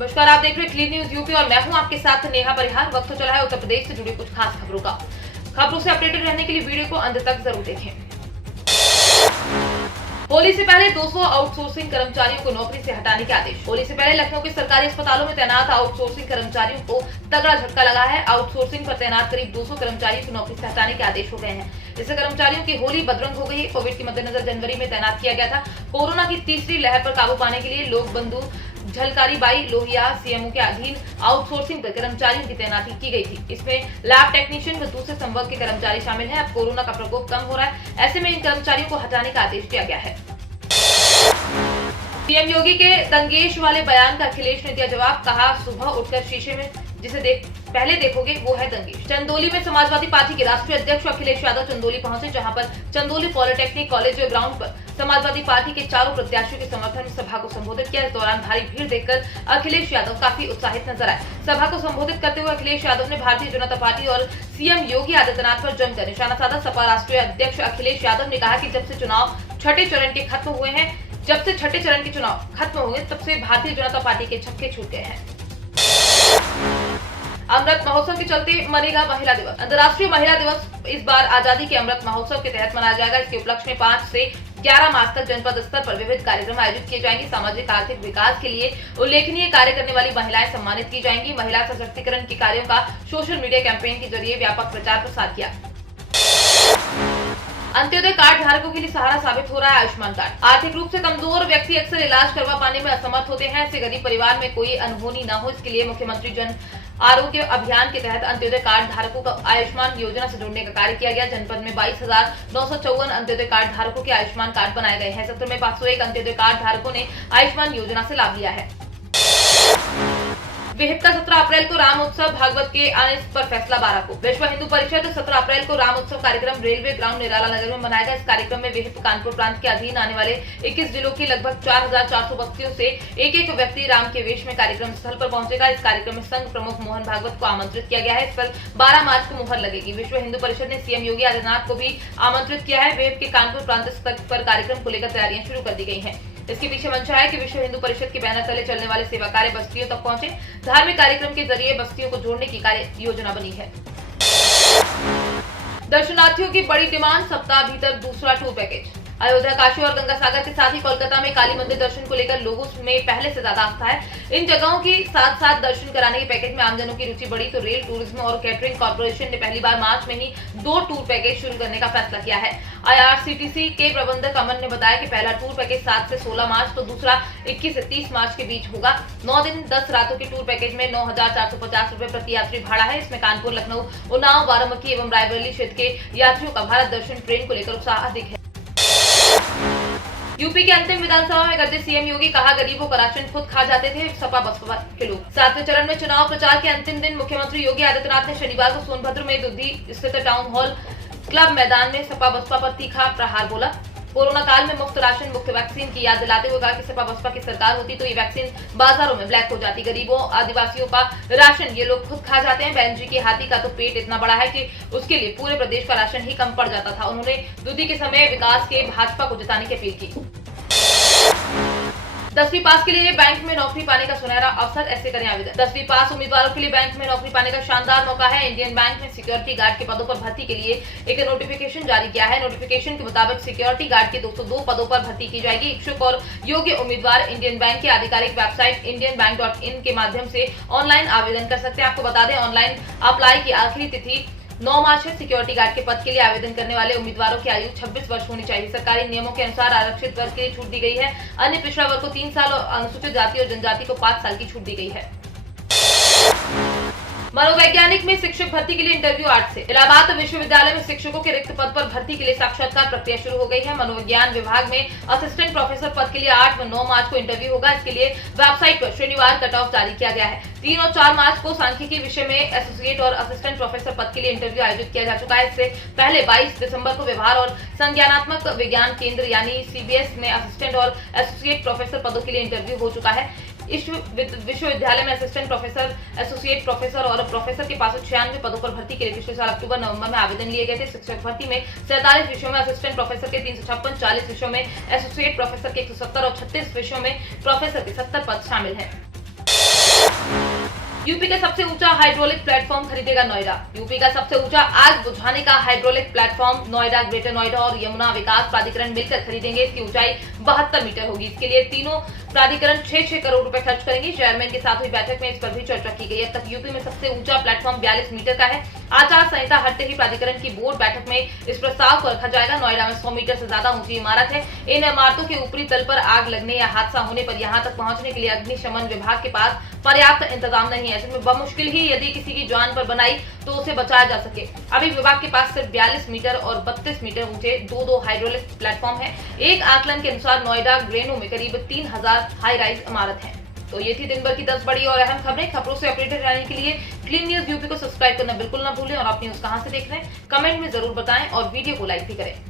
नमस्कार, आप देख रहे हैं क्लीन न्यूज यूपी और मैं हूं आपके साथ नेहा परिहार। वक्त तो चला है उत्तर प्रदेश से जुड़ी कुछ खास खबरों का। खबरों से अपडेटेड रहने के लिए वीडियो को अंत तक जरूर देखें। होली से पहले 200 आउटसोर्सिंग कर्मचारियों को नौकरी से हटाने के आदेश। होली से पहले लखनऊ के सरकारी अस्पतालों में तैनात आउटसोर्सिंग कर्मचारियों को तगड़ा झटका लगा है। आउटसोर्सिंग पर तैनात करीब 200 कर्मचारियों को नौकरी से हटाने के आदेश हो गए हैं। इससे कर्मचारियों की होली बदरंग हो गई है। कोविड के मद्देनजर जनवरी में तैनात किया गया था। कोरोना की तीसरी लहर पर काबू पाने के लिए लोक बंधु झलकारी बाई लोहिया सीएमओ के अधीन आउटसोर्सिंग पर कर्मचारियों की तैनाती की गई थी। इसमें लैब टेक्नीशियन व दूसरे संवर्ग के कर्मचारी शामिल हैं। अब कोरोना का प्रकोप कम हो रहा है, ऐसे में इन कर्मचारियों को हटाने का आदेश दिया गया है। सीएम योगी के दंगेश वाले बयान का अखिलेश ने दिया जवाब। कहा, सुबह उठकर शीशे में जिसे पहले देखोगे वो है दंगेश। चंदौली में समाजवादी पार्टी के राष्ट्रीय अध्यक्ष अखिलेश यादव चंदौली पहुंचे, जहां पर चंदौली पॉलिटेक्निक कॉलेज ग्राउंड पर समाजवादी पार्टी के चारों प्रत्याशियों के समर्थन में सभा को संबोधित किया। इस दौरान भारी भीड़ देखकर अखिलेश यादव काफी उत्साहित नजर आए। सभा को संबोधित करते हुए अखिलेश यादव ने भारतीय जनता पार्टी और सीएम योगी आदित्यनाथ पर जमकर निशाना साधा। सपा राष्ट्रीय अध्यक्ष अखिलेश यादव ने कहा कि जब से छठे चरण के चुनाव खत्म हुए तब से भारतीय जनता पार्टी के छक्के छूट गए हैं। अमृत महोत्सव के चलते मनेगा महिला दिवस। अंतर्राष्ट्रीय महिला दिवस इस बार आजादी के अमृत महोत्सव के तहत मनाया जाएगा। इसके उपलक्ष्य में 5 से 11 मार्च तक जनपद स्तर पर विविध कार्यक्रम आयोजित किए जाएंगे। सामाजिक आर्थिक विकास के लिए उल्लेखनीय कार्य करने वाली महिलाएं सम्मानित की जाएंगी। महिला सशक्तिकरण के कार्यों का सोशल मीडिया कैंपेन के जरिए व्यापक प्रचार प्रसार किया। अंत्योदय कार्ड धारकों के लिए सहारा साबित हो रहा है आयुष्मान कार्ड। आर्थिक रूप से कमजोर व्यक्ति अक्सर इलाज करवा पाने में असमर्थ होते हैं। ऐसे गरीब परिवार में कोई अनहोनी न हो, इसके लिए मुख्यमंत्री जन आरोग्य अभियान के तहत अंत्योदय कार्ड धारकों को आयुष्मान योजना से जोड़ने का कार्य किया गया। जनपद में 22,954 अंत्योदय कार्ड धारकों के आयुष्मान कार्ड बनाए गए हैं। सत्र में 501 अंत्योदय कार्ड धारकों ने आयुष्मान योजना से लाभ लिया है। विहिप का 17 अप्रैल को राम उत्सव, भागवत के आने पर फैसला 12 को। विश्व हिंदू परिषद 17 अप्रैल को राम उत्सव कार्यक्रम रेलवे ग्राउंड निराला नगर में मनाएगा। इस कार्यक्रम में विहिप कानपुर प्रांत के अधीन आने वाले 21 जिलों की लगभग 4,400 बस्तियों से एक व्यक्ति राम के वेश में कार्यक्रम स्थल पर पहुंचेगा। इस कार्यक्रम में संघ प्रमुख मोहन भागवत को आमंत्रित किया गया है। इस पर 12 मार्च को मुहर लगेगी। विश्व हिंदू परिषद ने सीएम योगी आदित्यनाथ को भी आमंत्रित किया है। विहिप के कानपुर प्रांत स्तर पर कार्यक्रम को लेकर तैयारियां शुरू कर दी गई है। इसके पीछे मंशा है कि विश्व हिंदू परिषद के बैनर तले चलने वाले सेवा कार्य बस्तियों तक पहुंचे। धार्मिक कार्यक्रम के जरिए बस्तियों को जोड़ने की कार्य योजना बनी है। दर्शनार्थियों की बड़ी डिमांड, सप्ताह भीतर दूसरा टूर पैकेज। अयोध्या, काशी और गंगा सागर के साथ ही कोलकाता में काली मंदिर दर्शन को लेकर लोगों में पहले से ज्यादा आस्था है। इन जगहों की साथ साथ दर्शन कराने के पैकेज में आमजनों की रुचि बढ़ी तो रेल टूरिज्म और कैटरिंग कॉर्पोरेशन ने पहली बार मार्च में ही 2 टूर पैकेज शुरू करने का फैसला किया है। IRCTC के प्रबंधक अमन ने बताया कि पहला टूर पैकेज 7 से 16 मार्च तो दूसरा 21 से 30 मार्च के बीच होगा। 9 दिन 10 रातों के टूर पैकेज में 9,450 रुपए प्रति यात्री भाड़ा है। इसमें कानपुर, लखनऊ, उन्नाव, बाराबंकी एवं रायबरेली क्षेत्र के यात्रियों का भारत दर्शन ट्रेन को लेकर उत्साह अधिक है। यूपी के अंतिम विधानसभा में गरजे सीएम योगी। कहा, गरीबों का राशन खुद खा जाते थे सपा बसपा के लोग। 7वें चरण में चुनाव प्रचार के अंतिम दिन मुख्यमंत्री योगी आदित्यनाथ ने शनिवार को सोनभद्र में दुधी स्थित टाउन हॉल क्लब मैदान में सपा बसपा पर तीखा प्रहार बोला। कोरोना काल में मुफ्त राशन, मुफ्त वैक्सीन की याद दिलाते हुए कहा कि सपा बसपा की सरकार होती तो ये वैक्सीन बाजारों में ब्लैक हो जाती। गरीबों, आदिवासियों का राशन ये लोग खुद खा जाते हैं। बहन जी की हाथी का तो पेट इतना बड़ा है कि उसके लिए पूरे प्रदेश का राशन ही कम पड़ जाता था। उन्होंने दूधी के समय विकास के भाजपा को जिताने की अपील की। 10वीं पास के लिए बैंक में नौकरी पाने का सुनहरा अवसर, ऐसे करें आवेदन। 10वीं पास उम्मीदवारों के लिए बैंक में नौकरी पाने का शानदार मौका है। इंडियन बैंक में सिक्योरिटी गार्ड के पदों पर भर्ती के लिए एक नोटिफिकेशन जारी किया है। नोटिफिकेशन के मुताबिक सिक्योरिटी गार्ड के 202 पदों पर भर्ती की जाएगी। इच्छुक और योग्य उम्मीदवार इंडियन बैंक की आधिकारिक वेबसाइट indianbank.in के माध्यम से ऑनलाइन आवेदन कर सकते हैं। आपको बता दें, ऑनलाइन अप्लाई की आखिरी तिथि 9 मार्च है। सिक्योरिटी गार्ड के पद के लिए आवेदन करने वाले उम्मीदवारों की आयु 26 वर्ष होनी चाहिए। सरकारी नियमों के अनुसार आरक्षित वर्ग के लिए छूट दी गई है। अन्य पिछड़ा वर्ग को 3 साल और अनुसूचित जाति और जनजाति को 5 साल की छूट दी गई है। मनोवैज्ञानिक में शिक्षक भर्ती के लिए इंटरव्यू 8 से। इलाहाबाद विश्वविद्यालय में शिक्षकों के रिक्त पद पर भर्ती के लिए साक्षात्कार प्रक्रिया शुरू हो गई है। मनोविज्ञान विभाग में असिस्टेंट प्रोफेसर पद के लिए 8 व 9 मार्च को इंटरव्यू होगा। इसके लिए वेबसाइट पर शनिवार कट ऑफ जारी किया गया है। 3 और 4 मार्च को सांख्यिकी विषय में एसोसिएट और असिस्टेंट प्रोफेसर पद के लिए इंटरव्यू आयोजित किया जा चुका है। इससे पहले 22 दिसंबर को व्यवहार और संज्ञानात्मक विज्ञान केंद्र यानी CBS में असिस्टेंट और एसोसिएट प्रोफेसर पदों के लिए इंटरव्यू हो चुका है। इस विश्वविद्यालय में असिस्टेंट प्रोफेसर, एसोसिएट प्रोफेसर और प्रोफेसर के 596 पदों पर भर्ती के लिए पिछले साल अक्टूबर-नवंबर में आवेदन लिए गए थे। शिक्षक भर्ती में 47 विषयों में असिस्टेंट प्रोफेसर के 356, 40 विषयों में एसोसिएट प्रोफेसर के 170 और 36 विषयों में प्रोफेसर के 70 पद शामिल हैं। यूपी का सबसे ऊंचा हाइड्रोलिक प्लेटफॉर्म खरीदेगा नोएडा। यूपी का सबसे ऊंचा आग बुझाने का hydraulic platform Noida, greater Noida और यमुना विकास प्राधिकरण मिलकर खरीदेंगे। इसकी ऊंचाई 72 मीटर होगी। इसके लिए तीनों प्राधिकरण 6-6 करोड़ रुपए खर्च करेंगे। चेयरमैन के साथ हुई बैठक में इस पर भी चर्चा की गई। अब तक यूपी में सबसे ऊंचा प्लेटफॉर्म 42 मीटर का है। आचार संहिता हटते ही प्राधिकरण की बोर्ड बैठक में इस प्रस्ताव को रखा जाएगा। नोएडा में 100 मीटर से ज्यादा ऊंची इमारत है। इन इमारतों के ऊपरी तल पर आग लगने या हादसा होने पर यहां तक पहुंचने के लिए अग्निशमन विभाग के पास पर्याप्त इंतजाम नहीं है। ऐसे में बमुश्किल ही यदि किसी की जान पर बनाई तो उसे बचाया जा सके। अभी विभाग के पास सिर्फ 42 मीटर और 32 मीटर ऊंचे दो हाइड्रोलिक प्लेटफॉर्म है। एक आकलन के अनुसार नोएडा ग्रेनो में करीब 3000 हाई राइज इमारत है। तो ये थी दिन भर की 10 बड़ी और अहम खबरें। खबरों से अपडेटेड रहने के लिए क्लीन न्यूज यूपी को सब्सक्राइब करना बिल्कुल ना भूलें और आप न्यूज कहां से देख रहे हैं कमेंट में जरूर बताएं और वीडियो को लाइक भी करें।